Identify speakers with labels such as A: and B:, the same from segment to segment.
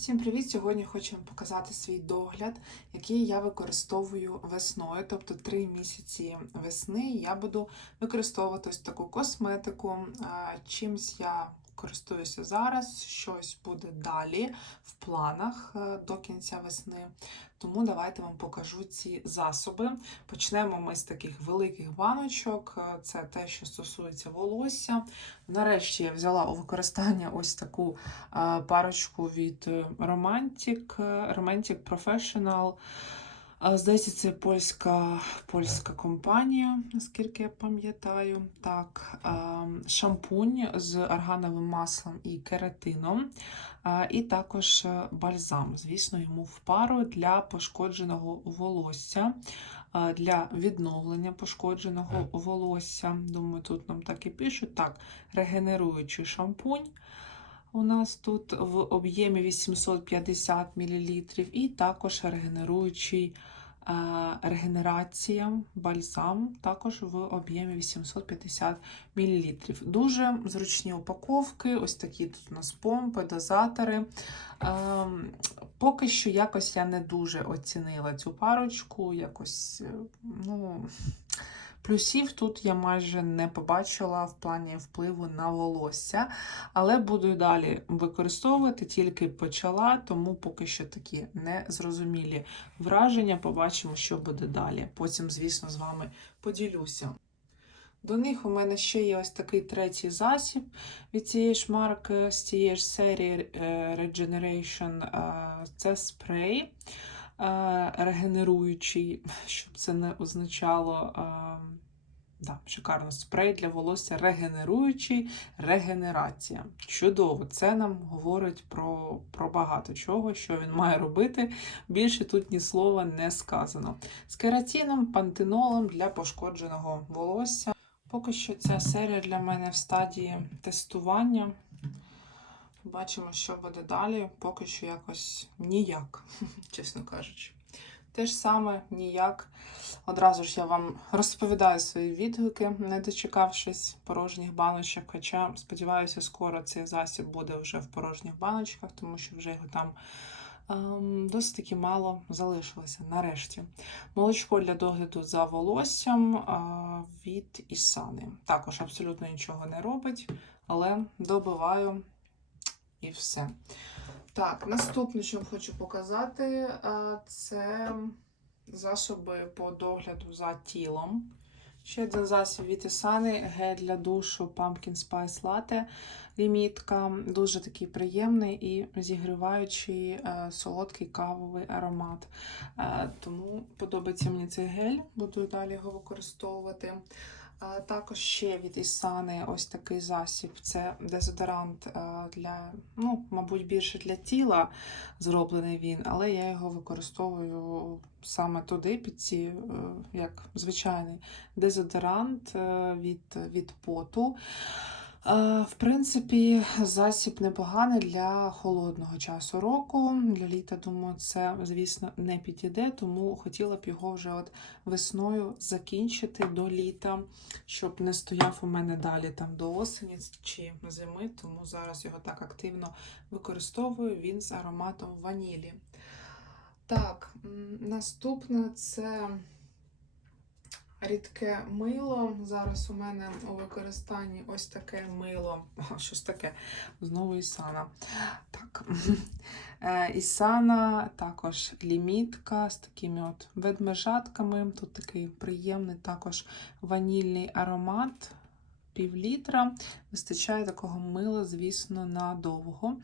A: Всім привіт! Сьогодні хочу вам показати свій догляд, який я використовую весною, тобто три місяці весни я буду використовувати ось таку косметику. Чимсь я користуюся зараз, щось буде далі в планах е, до кінця весни. Тому давайте вам покажу ці засоби. Почнемо ми з таких великих баночок. Е, Це те, що стосується волосся. Нарешті я взяла у використання ось таку парочку від е, Romantic, е, Romantic Professional. Здається, це польська, польська компанія, наскільки я пам'ятаю. Так, шампунь з аргановим маслом і кератином, і також е, бальзам, звісно, йому в пару для пошкодженого волосся, для відновлення пошкодженого волосся. Думаю, тут нам так і пишуть. Так, регенеруючий шампунь. У нас тут в об'ємі 850 мл, і також регенеруючий регенерація бальзам, також в об'ємі 850 мл. Дуже зручні упаковки, ось такі тут у нас помпи, дозатори. Ем, Поки що якось я не дуже оцінила цю парочку, якось, е, ну. Плюсів тут я майже не побачила в плані впливу на волосся, але буду й далі використовувати, тільки почала, тому поки що такі незрозумілі враження. Побачимо, що буде далі. Потім, звісно, з вами поділюся. До них у мене ще є ось такий третій засіб від цієї ж марки, з цієї ж серії е, Regeneration. е, Це спрей регенеруючий, щоб це не означало. е, Да, шикарно спрей для волосся регенеруючий, регенерація. Чудово, це нам говорить про, про багато чого, що він має робити. Більше тут ні слова не сказано. З кератином, пантенолом для пошкодженого волосся. Поки що ця серія для мене в стадії тестування. Побачимо, що буде далі. Поки що якось ніяк, чесно кажучи. Те ж саме ніяк. Одразу ж я вам розповідаю свої відгуки, не дочекавшись порожніх баночок. Хоча, сподіваюся, скоро цей засіб буде вже в порожніх баночках, тому що вже його там ем, досить таки мало залишилося нарешті. Молочко для догляду за волоссям а, від Ісани. Також абсолютно нічого не робить, але добиваю і все. Так, наступне, що я хочу показати, це засоби по догляду за тілом. Ще один засіб від Ісани, гель для душу Pumpkin Spice Latte. Лімітка. Дуже такий приємний і зігріваючий е, солодкий кавовий аромат. Е, тому подобається мені цей гель, буду далі його використовувати. Також ще від Ісани ось такий засіб. Це дезодорант е, для, ну, мабуть, більше для тіла зроблений він, але я його використовую саме туди, під ці, е, як звичайний дезодорант е, від, від поту. В принципі, засіб непоганий для холодного часу року. Для літа, думаю, це, звісно, не підійде, тому хотіла б його вже от весною закінчити до літа, щоб не стояв у мене далі там до осені чи зими, тому зараз його так активно використовую. Він з ароматом ванілі. Так, наступне це рідке мило. Зараз у мене у використанні ось таке мило. О, щось таке. Знову Ісана. Так. Е, Ісана, також лімітка з такими от ведмежатками. Тут такий приємний також ванільний аромат. Пів літра. Вистачає такого мила, звісно, надовго.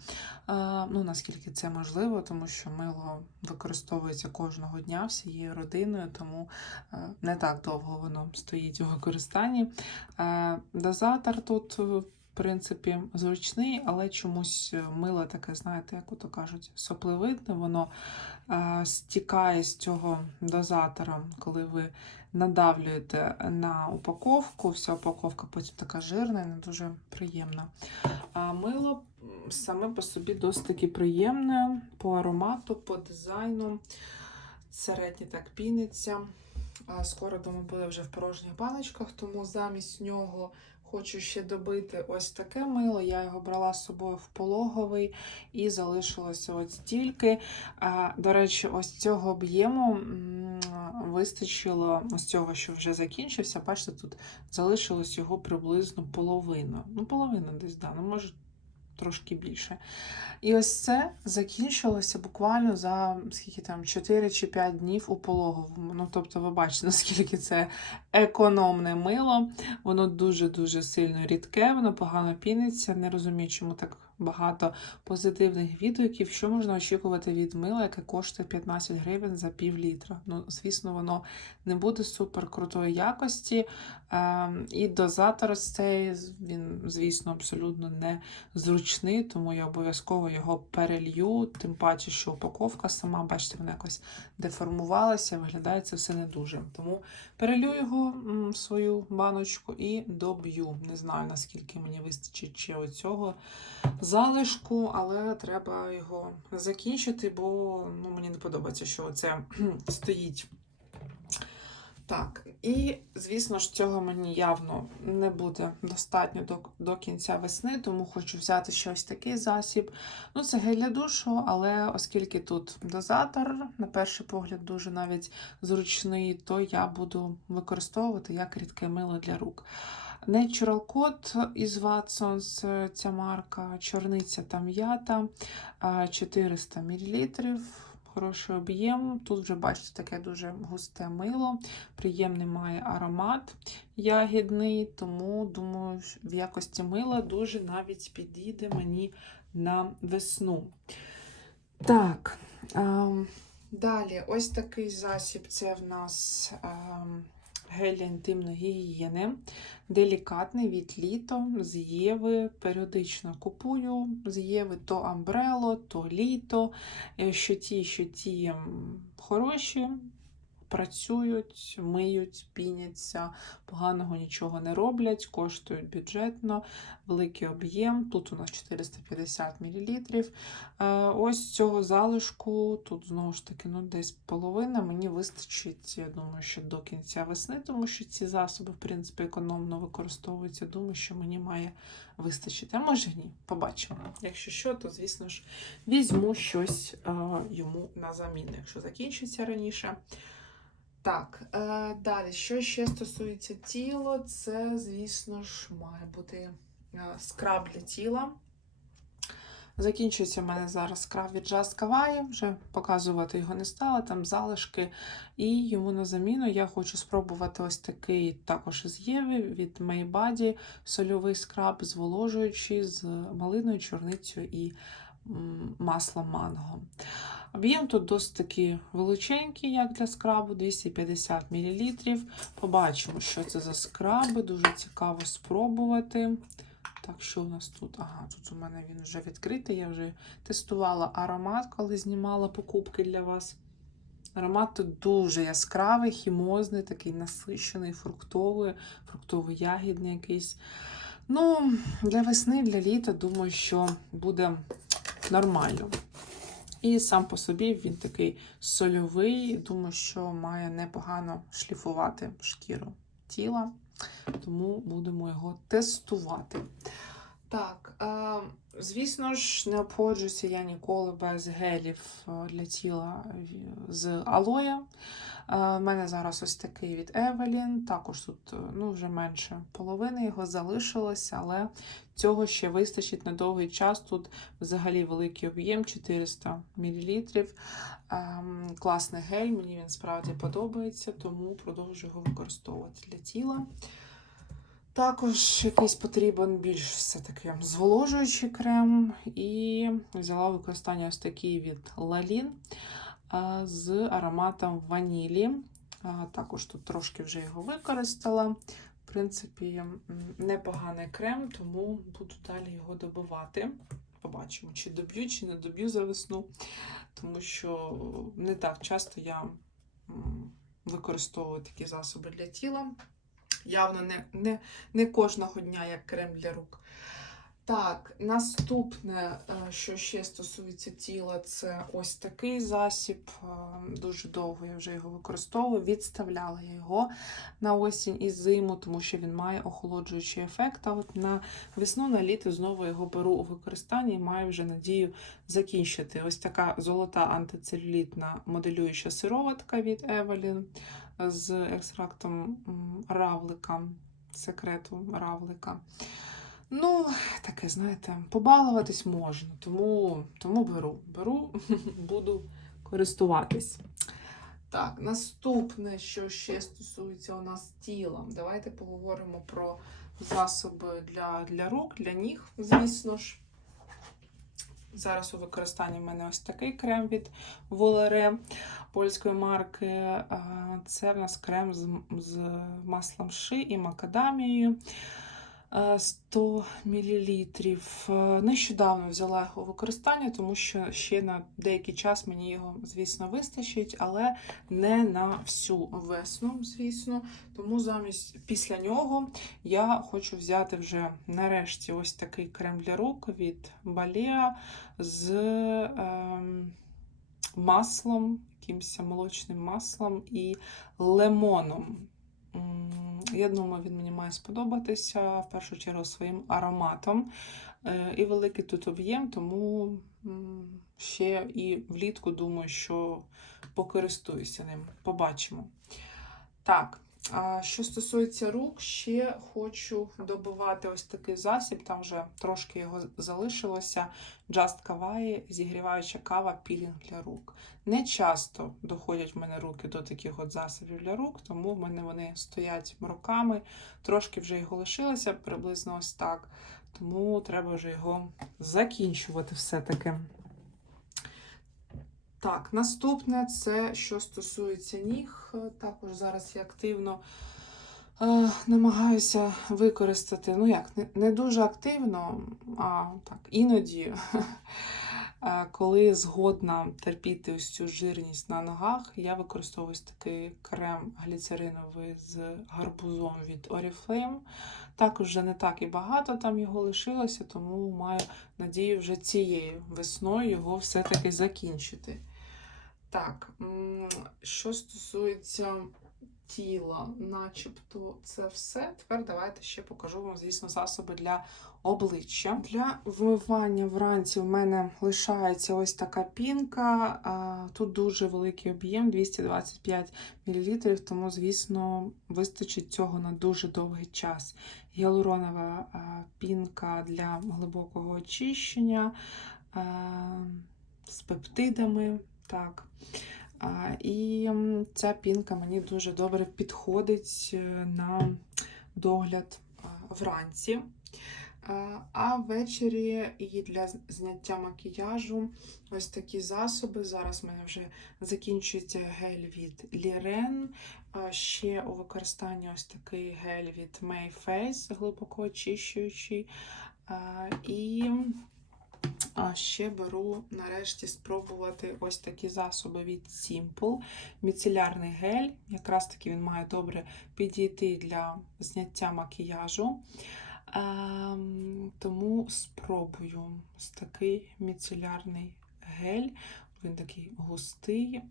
A: Е, ну, наскільки це можливо, тому що мило використовується кожного дня всією родиною, тому е, не так довго воно стоїть у використанні. Е, дозатор тут, принципі, зручний, але чомусь мило таке, знаєте, як ото кажуть, сопливидне, воно е, стікає з цього дозатора, коли ви надавлюєте на упаковку, вся упаковка потім така жирна і не дуже приємна. А мило саме по собі досить таки приємне по аромату, по дизайну. Середнє так піниться. Скоро, думаю, буде вже в порожніх баночках, тому замість нього хочу ще добити ось таке мило. Я його брала з собою в пологовий і залишилося ось стільки. До речі, ось цього об'єму вистачило ось цього, що вже закінчився. Бачите, тут залишилось його приблизно половина. Ну, половина десь, да, ну може трошки більше. І ось це закінчилося буквально за скільки там 4 чи 5 днів у пологовому. Ну, тобто, ви бачите, наскільки це економне мило. Воно дуже-дуже сильно рідке, воно погано піниться. Не розумію, чому так багато позитивних відгуків. Що можна очікувати від мила, яке коштує 15 гривень за пів літра. Ну, звісно, воно не буде супер крутої якості. Ем, і дозатор цей, він, звісно, абсолютно не зручний, тому я обов'язково його перелью. Тим паче, що упаковка сама, бачите, вона якось деформувалася, виглядає це все не дуже. Тому перелью його в свою баночку і доб'ю. Не знаю, наскільки мені вистачить ще оцього залишку, але треба його закінчити, бо ну, мені не подобається, що це стоїть. Так, і звісно ж, цього мені явно не буде достатньо до, до кінця весни, тому хочу взяти щось такий засіб. Ну, це гель для душу, але оскільки тут дозатор, на перший погляд, дуже навіть зручний, то я буду використовувати як рідке мило для рук. Natural Code із Watsons, ця марка, чорниця та м'ята, е, 400 мл. Хороший об'єм. Тут вже бачите таке дуже густе мило, приємний має аромат ягідний, тому думаю, в якості мила дуже навіть підійде мені на весну. Так, ем, далі, ось такий засіб. Це в нас ем, гель інтимної гігієни. Делікатний від літо з Єви. Періодично купую з Єви то амбрело, то літо. Е, Що ті, що ті хороші, працюють, миють, піняться, поганого нічого не роблять, коштують бюджетно, великий об'єм. Тут у нас 450 мл. Е, Ось цього залишку, тут знову ж таки, ну, десь половина мені вистачить, я думаю, що до кінця весни, тому що ці засоби, в принципі, економно використовуються. Думаю, що мені має вистачити. А може ні, побачимо. Якщо що, то, звісно ж, візьму щось е, йому на заміну, якщо закінчиться раніше. Так, е, далі, що ще стосується тіла, це, звісно ж, має бути е, скраб для тіла. Закінчується в мене зараз скраб від Just Kawaii, вже показувати його не стала, там залишки. І йому на заміну я хочу спробувати ось такий також із Єви від Maybody сольовий скраб, зволожуючий з малиною, чорницею і м, маслом манго. Об'єм тут досить таки величенький, як для скрабу, 250 мл. Побачимо, що це за скраби. Дуже цікаво спробувати. Так, що у нас тут? Ага, тут у мене він вже відкритий. Я вже тестувала аромат, коли знімала покупки для вас. Аромат тут дуже яскравий, хімозний, такий насичений, фруктовий, фруктово-ягідний якийсь. Ну, для весни, для літа, думаю, що буде нормально. І сам по собі він такий сольовий, думаю, що має непогано шліфувати шкіру тіла, тому будемо його тестувати. Так, е, звісно ж, не обходжуся я ніколи без гелів е, для тіла з алоя. Е, У мене зараз ось такий від Evelyn, також тут е, ну, вже менше половини його залишилося, але цього ще вистачить на довгий час. Тут взагалі великий об'єм 400 мл. Ем, класний гель, мені він справді подобається, тому продовжую його використовувати для тіла. Також якийсь потрібен більш все-таки зволожуючий крем. І взяла використання ось такий від а, з ароматом ванілі. Також тут трошки вже його використала. В принципі, непоганий крем, тому буду далі його добивати. Побачимо, чи доб'ю, чи не доб'ю за весну, тому що не так часто я використовую такі засоби для тіла. Явно не, не, не кожного дня як крем для рук. Так, наступне, е, що ще стосується тіла, це ось такий засіб. Е, Дуже довго я вже його використовую. Відставляла я його на осінь і зиму, тому що він має охолоджуючий ефект. А от на весну, на літо знову його беру у використання і маю вже надію закінчити. Ось така золота антицелюлітна моделююча сироватка від Evelyn з екстрактом равлика, секрету равлика. Ну, таке, знаєте, побалуватись можна, тому, тому беру. Беру, буду користуватись. Так, наступне, що ще стосується у нас тіла. Давайте поговоримо про засоби для, для рук, для ніг, звісно ж. Зараз у використанні в мене ось такий крем від Волере польської марки. Це в нас крем з, з маслом ши і макадамією. Е, 100 мл. Нещодавно взяла його використання, тому що ще на деякий час мені його, звісно, вистачить, але не на всю весну, звісно. Тому замість після нього я хочу взяти вже нарешті ось такий крем для рук від Balea з ем, маслом, якимось молочним маслом і лимоном. М, Я думаю, він мені має сподобатися в першу чергу своїм ароматом. Е, І великий тут об'єм, тому ще і влітку думаю, що покористуюся ним. Побачимо. Так, що стосується рук, ще хочу добувати ось такий засіб, там вже трошки його залишилося. Just Kawaii, зігріваюча кава, пілінг для рук. Не часто доходять в мене руки до таких от засобів для рук, тому в мене вони стоять руками. Трошки вже його лишилося, приблизно ось так. Тому треба вже його закінчувати все-таки. Так, наступне це що стосується ніг. Також зараз я активно е, намагаюся використати, ну як, не, не дуже активно, а так, іноді, коли згодна терпіти ось цю жирність на ногах, я використовую такий крем гліцериновий з гарбузом від Oriflame. Також вже не так і багато там його лишилося, тому маю надію вже цією весною його все-таки закінчити. Так, що стосується тіла, начебто це все. Тепер давайте ще покажу вам, звісно, засоби для обличчя. Для вмивання вранці в мене лишається ось така пінка. Тут дуже великий об'єм 225 мл, тому, звісно, вистачить цього на дуже довгий час. Гіалуронова пінка для глибокого очищення з пептидами. Так. І ця пінка мені дуже добре підходить е, на догляд вранці. А, ввечері і для зняття макіяжу ось такі засоби. Зараз в мене вже закінчується гель від. А Ще у використанні ось такий гель від Mayface, глибоко очищуючий. І а ще беру нарешті спробувати ось такі засоби від Simple. Міцелярний гель. Якраз таки він має добре підійти для зняття макіяжу. Ем, тому спробую ось такий міцелярний гель. Він такий густий.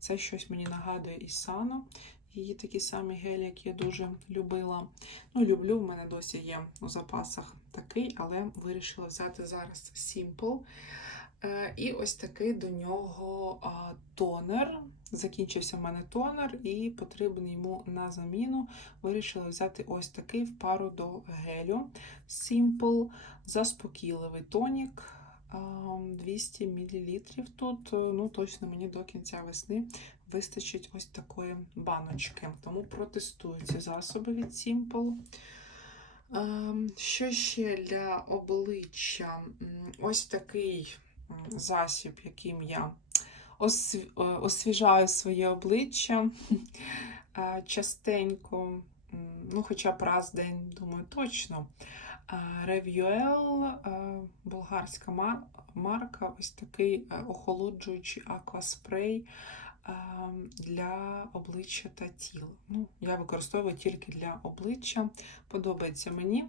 A: Це щось мені нагадує Ісану. Її такі самі гелі, які я дуже любила. Ну, люблю, в мене досі є у запасах такий, але вирішила взяти зараз Simple. Е, І ось такий до нього тонер. Закінчився в мене тонер, і потрібен йому на заміну. Вирішила взяти ось такий в пару до гелю. Simple, заспокійливий тонік. 200 мл тут. Ну, точно мені до кінця весни вистачить ось такої баночки. Тому протестую ці засоби від Simple. Ем, Що ще для обличчя? Ось такий засіб, яким я е, освіжаю своє обличчя Е, частенько, ну, хоча б раз в день, думаю, точно. Рев'юел, болгарська марка, ось такий е, охолоджуючий акваспрей для обличчя та тіла. Ну, я використовую тільки для обличчя. Подобається мені.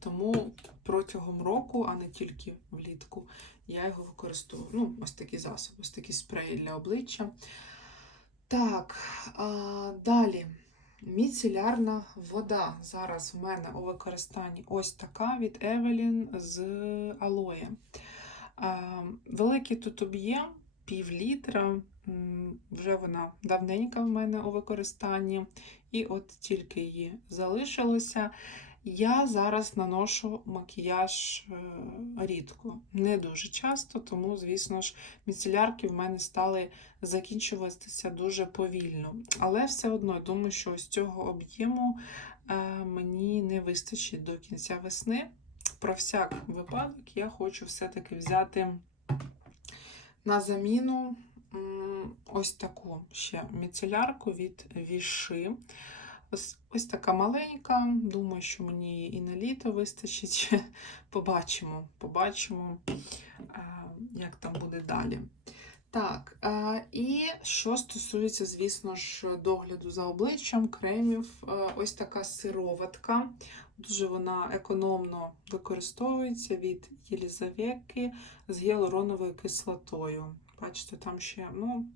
A: Тому протягом року, а не тільки влітку, я його використовую. Ну, ось такі засоби, ось такі спреї для обличчя. Так, а, далі. Міцелярна вода. Зараз в мене у використанні ось така від Evelyn з алоє. Великий тут об'єм, пів літра. Вже вона давненька в мене у використанні, і от тільки її залишилося. Я зараз наношу макіяж е, рідко, не дуже часто, тому, звісно ж, міцелярки в мене стали закінчуватися дуже повільно. Але все одно, думаю, що ось цього об'єму е, мені не вистачить до кінця весни. Про всяк випадок я хочу все-таки взяти на заміну ось таку ще міцелярку від Віши. Ось, ось така маленька. Думаю, що мені і на літо вистачить. Побачимо, побачимо, е, як там буде далі. Так, е, і що стосується, звісно ж, догляду за обличчям, кремів, е, ось така сироватка. Дуже вона економно використовується від Єлізаветки з гіалуроновою кислотою. Бачите, там ще ну,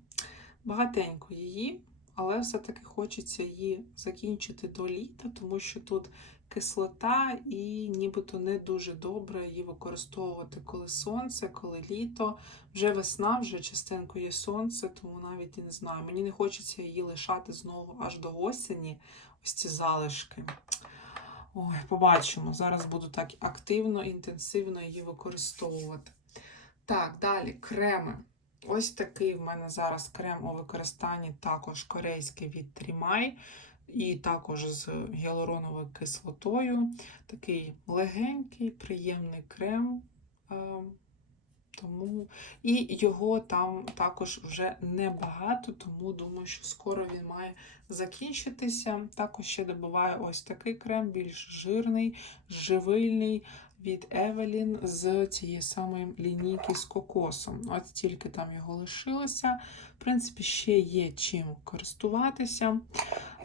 A: багатенько її, але все-таки хочеться її закінчити до літа, тому що тут кислота, і нібито не дуже добре її використовувати, коли сонце, коли літо. Вже весна, вже частенько є сонце, тому навіть і не знаю. Мені не хочеться її лишати знову аж до осені, ось ці залишки. Ой, побачимо. Зараз буду так активно, інтенсивно її використовувати. Так, далі креми. Ось такий в мене зараз крем у використанні, також корейський від Трімай, і також з гіалуроновою кислотою. Такий легенький, приємний крем. е, Тому і його там також вже небагато, тому думаю, що скоро він має закінчитися. Також ще добуваю ось такий крем, більш жирний, живильний від Евелін з цієї самої лінійки з кокосом. От тільки там його лишилося. В принципі, ще є чим користуватися.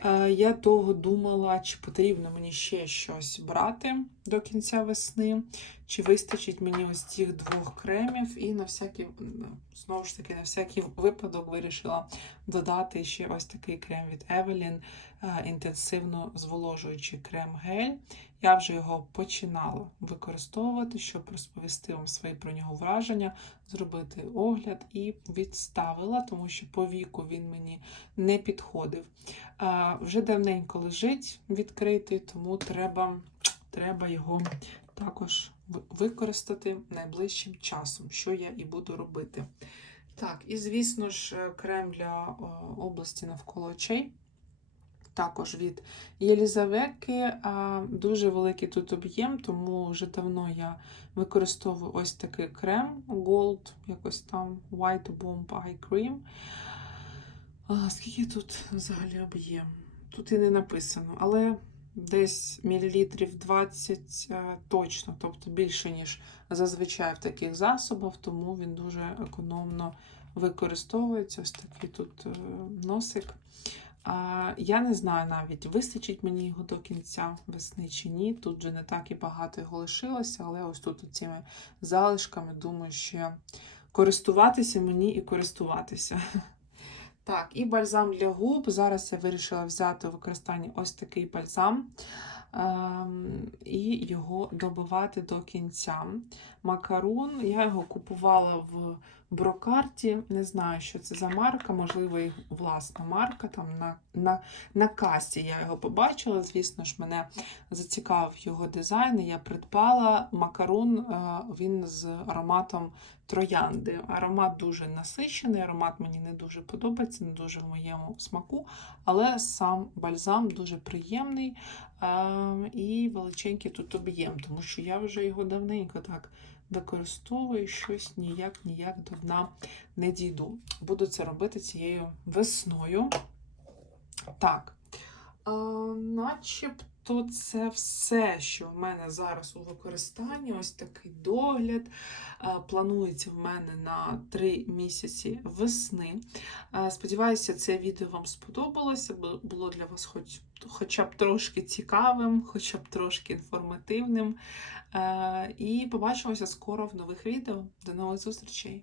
A: Е, Я довго думала, чи потрібно мені ще щось брати до кінця весни, чи вистачить мені ось цих двох кремів, і на всякий, знову ж таки, на всякий випадок вирішила додати ще ось такий крем від Evelyn, е, інтенсивно зволожуючий крем-гель. Я вже його починала використовувати, щоб розповісти вам свої про нього враження, зробити огляд і відставила, тому що по віку він мені не підходив. А, Вже давненько лежить відкритий, тому треба, треба його також використати найближчим часом, що я і буду робити. Так, і звісно ж, крем для області навколо очей. Також від Єлізаветки. Дуже великий тут об'єм, тому вже давно я використовую ось такий крем Gold, якось там White Bomb Eye Cream. А, Скільки тут взагалі об'єм? Тут і не написано, але десь мілілітрів 20 е, точно, тобто більше, ніж зазвичай в таких засобах, тому він дуже економно використовується. Ось такий тут е, носик. Я не знаю навіть, вистачить мені його до кінця весни чи ні. Тут вже не так і багато його лишилося, але ось тут цими залишками думаю, що користуватися мені і користуватися. Так, і бальзам для губ. Зараз я вирішила взяти у використанні ось такий бальзам і його добивати до кінця. Макарон, я його купувала в брокарті. Не знаю, що це за марка, можливо, і власна марка. Там на, на, на касі я його побачила. Звісно ж, мене зацікавив його дизайн. і Я придбала макарон, е, він з ароматом троянди. Аромат дуже насичений, аромат мені не дуже подобається, не дуже в моєму смаку, але сам бальзам дуже приємний е, і величенький тут об'єм, тому що я вже його давненько так використовую, щось ніяк ніяк до дна не дійду. Буду це робити цією весною. Так. а, начебто то це все, що в мене зараз у використанні. Ось такий догляд. Е, Планується в мене на 3 місяці весни. Е, Сподіваюся, це відео вам сподобалося, бу- було для вас хоч, хоча б трошки цікавим, хоча б трошки інформативним. Е, І побачимося скоро в нових відео. До нових зустрічей!